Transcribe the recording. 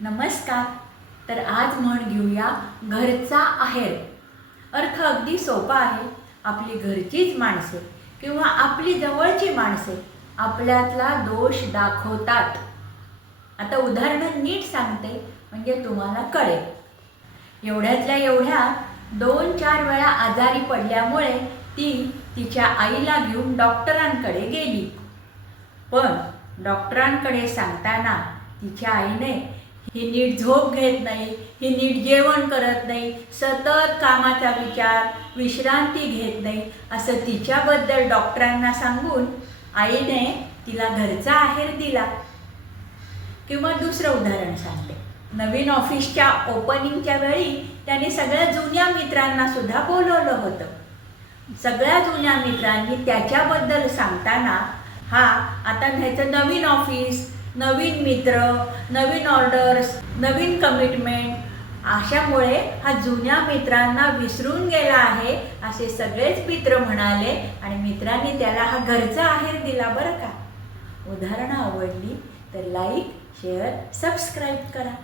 नमस्कार. तर आज म्हण घेऊया घरचा आहेर. अर्थ अगदी सोपा आहे. आपली घरचीच माणसे किंवा आपली जवळची माणसे आपल्यातला दोष दाखवतात. आता उदाहरण नीट सांगते म्हणजे तुम्हाला कळेल. एवढ्यातल्या एवढ्या दोन चार वेळा आजारी पडल्यामुळे ती तिच्या आईला घेऊन डॉक्टरांकडे गेली. पण डॉक्टरांकडे सांगताना तिच्या आईने ही नीट झोप घेत नाही ही नीट जेवण करत नाही सतत कामाचा विचार विश्रांती घेत नाही असं तिच्याबद्दल डॉक्टरांना सांगून आईने तिला घरचा आहेर दिला. किंवा दुसरं उदाहरण सांगते. नवीन ऑफिसच्या ओपनिंगच्या वेळी त्याने सगळ्या जुन्या मित्रांना सुद्धा बोलवलं होतं. सगळ्या जुन्या मित्रांनी त्याच्याबद्दल सांगताना हा आता ह्याचं नवीन ऑफिस नवीन मित्र नवीन ऑर्डर्स नवीन कमिटमेंट अशामुळे हा जुन्या मित्रांना विसरून गेला आहे असे सगळेच मित्र म्हणाले आणि मित्रांनी त्याला हा घरचा आहेर दिला बरं का? उदाहरणं आवडली तर लाईक शेअर सबस्क्राईब करा.